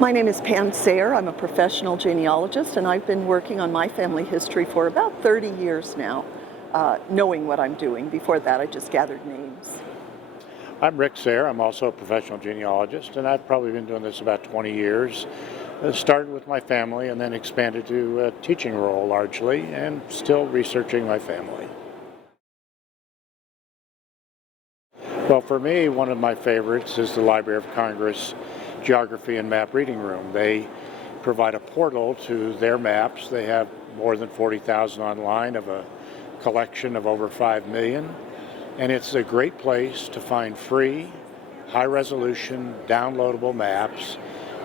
My name is Pam Sayre. I'm a professional genealogist, and I've been working on my family history for about 30 years now, knowing what I'm doing. Before that, I just gathered names. I'm Rick Sayre. I'm also a professional genealogist, and I've probably been doing this about 20 years. Started with my family and then expanded to a teaching role largely, and still researching my family. Well, for me, one of my favorites is the Library of Congress Geography and Map Reading Room. They provide a portal to their maps. They have more than 40,000 online of a collection of over 5 million. And it's a great place to find free, high-resolution, downloadable maps.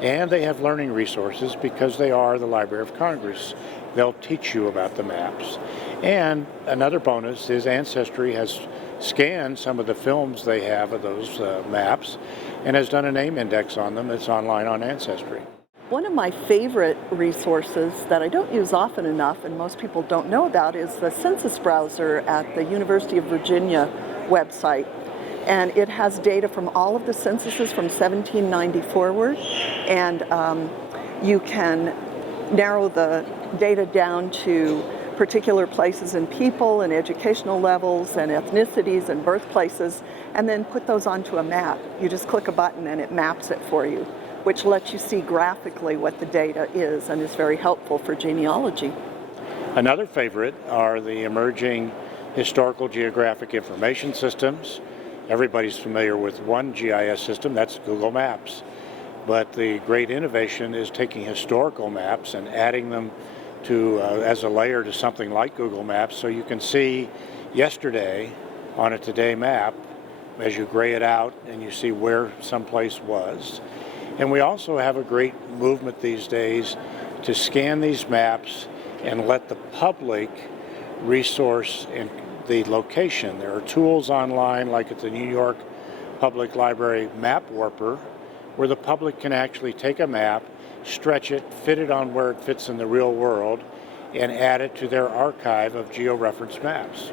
And they have learning resources because they are the Library of Congress. They'll teach you about the maps. And another bonus is Ancestry has scanned some of the films they have of those maps and has done a name index on them. It's online on Ancestry. One of my favorite resources that I don't use often enough and most people don't know about is the census browser at the University of Virginia website. And it has data from all of the censuses from 1790 forward, and you can narrow the data down to particular places and people and educational levels and ethnicities and birthplaces, and then put those onto a map. You just click a button and it maps it for you, which lets you see graphically what the data is and is very helpful for genealogy. Another favorite are the emerging historical geographic information systems. Everybody's familiar with one GIS system, that's Google Maps. But the great innovation is taking historical maps and adding them to as a layer to something like Google Maps, so you can see yesterday on a today map as you gray it out and you see where someplace was. And we also have a great movement these days to scan these maps and let the public resource in the location. There are tools online like at the New York Public Library Map Warper where the public can actually take a map, stretch it, fit it on where it fits in the real world, and add it to their archive of georeferenced maps.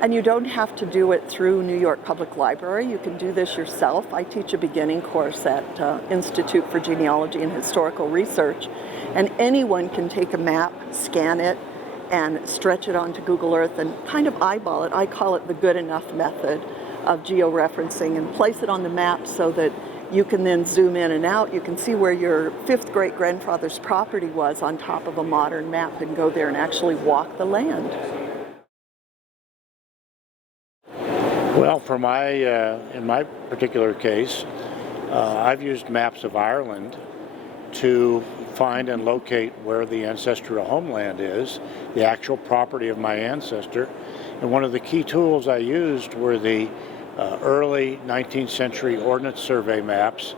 And you don't have to do it through New York Public Library. You can do this yourself. I teach a beginning course at Institute for Genealogy and Historical Research, and anyone can take a map, scan it, and stretch it onto Google Earth and kind of eyeball it. I call it the good enough method of georeferencing, and place it on the map so that you can then zoom in and out. You can see where your fifth great-grandfather's property was on top of a modern map and go there and actually walk the land. Well, for in my particular case, I've used maps of Ireland to find and locate where the ancestral homeland is, the actual property of my ancestor. And one of the key tools I used were the early 19th century ordnance survey maps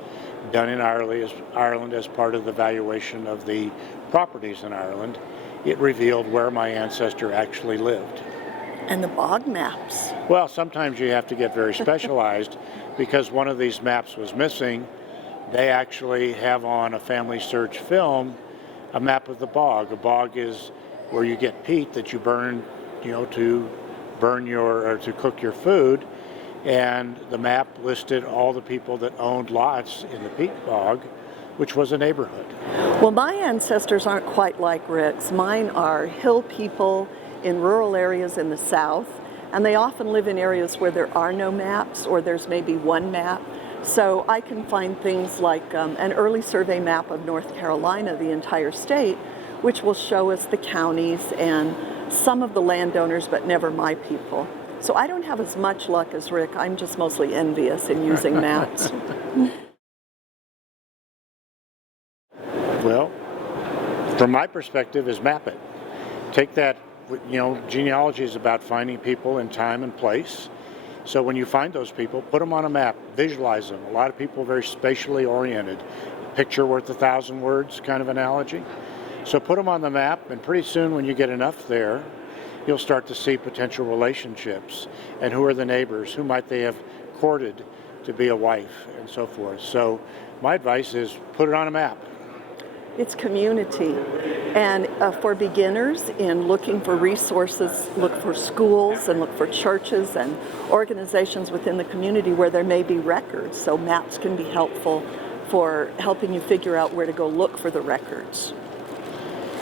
done in Ireland as part of the valuation of the properties in Ireland. It revealed where my ancestor actually lived. And the bog maps. Well, sometimes you have to get very specialized because one of these maps was missing. They actually have on a family search film a map of the bog. A bog is where you get peat that you burn, to cook your food. And the map listed all the people that owned lots in the peat bog, which was a neighborhood. Well, my ancestors aren't quite like Rick's. Mine are hill people in rural areas in the South, and they often live in areas where there are no maps or there's maybe one map. So I can find things like an early survey map of North Carolina, the entire state, which will show us the counties and some of the landowners, but never my people. So I don't have as much luck as Rick. I'm just mostly envious in using maps. Well, from my perspective is map it. Take that, genealogy is about finding people in time and place. So when you find those people, put them on a map, visualize them. A lot of people are very spatially oriented. Picture worth 1,000 words kind of analogy. So put them on the map, and pretty soon when you get enough there, you'll start to see potential relationships and who are the neighbors, who might they have courted to be a wife, and so forth. So my advice is put it on a map. It's community. And for beginners in looking for resources, look for schools and look for churches and organizations within the community where there may be records. So maps can be helpful for helping you figure out where to go look for the records.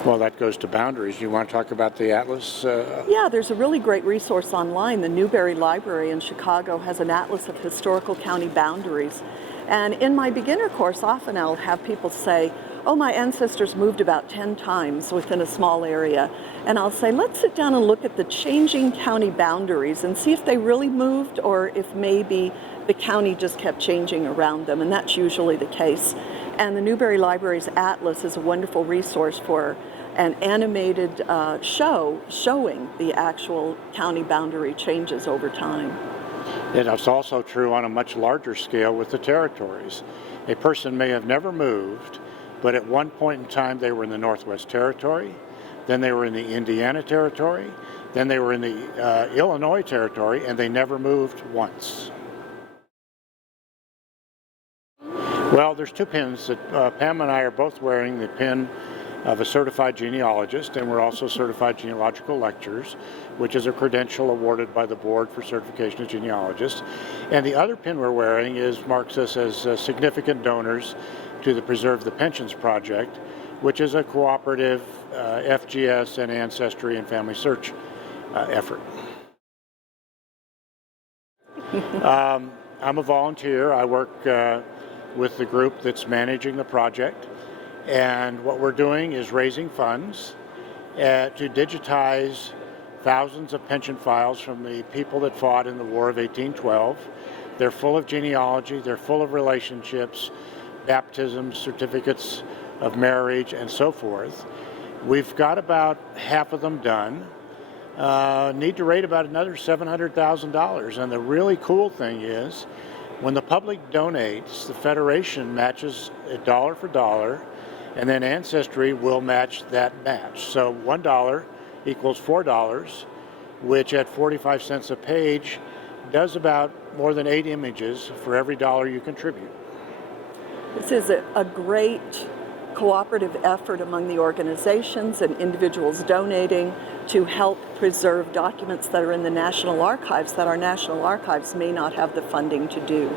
Well, that goes to boundaries. You want to talk about the atlas? Yeah, there's a really great resource online. The Newberry Library in Chicago has an atlas of historical county boundaries. And in my beginner course, often I'll have people say, oh, my ancestors moved about 10 times within a small area. And I'll say, let's sit down and look at the changing county boundaries and see if they really moved or if maybe the county just kept changing around them. And that's usually the case. And the Newberry Library's atlas is a wonderful resource for an animated show showing the actual county boundary changes over time. It's also true on a much larger scale with the territories. A person may have never moved, but at one point in time they were in the Northwest Territory, then they were in the Indiana Territory, then they were in the Illinois Territory, and they never moved once. Well, there's two pins that Pam and I are both wearing, the pin of a certified genealogist, and we're also certified genealogical lecturers, which is a credential awarded by the board for certification of genealogists. And the other pin we're wearing marks us as significant donors to the Preserve the Pensions Project, which is a cooperative FGS and Ancestry and Family Search effort. I'm a volunteer. I work with the group that's managing the project, and what we're doing is raising funds to digitize thousands of pension files from the people that fought in the War of 1812. They're full of genealogy, they're full of relationships, baptisms, certificates of marriage, and so forth. We've got about half of them done. Need to raise about another $700,000, and the really cool thing is when the public donates, the Federation matches it dollar for dollar, and then Ancestry will match that match. So $1 equals $4, which at 45 cents a page does about more than 8 images for every dollar you contribute. This is a great cooperative effort among the organizations and individuals donating to help preserve documents that are in the National Archives that our National Archives may not have the funding to do.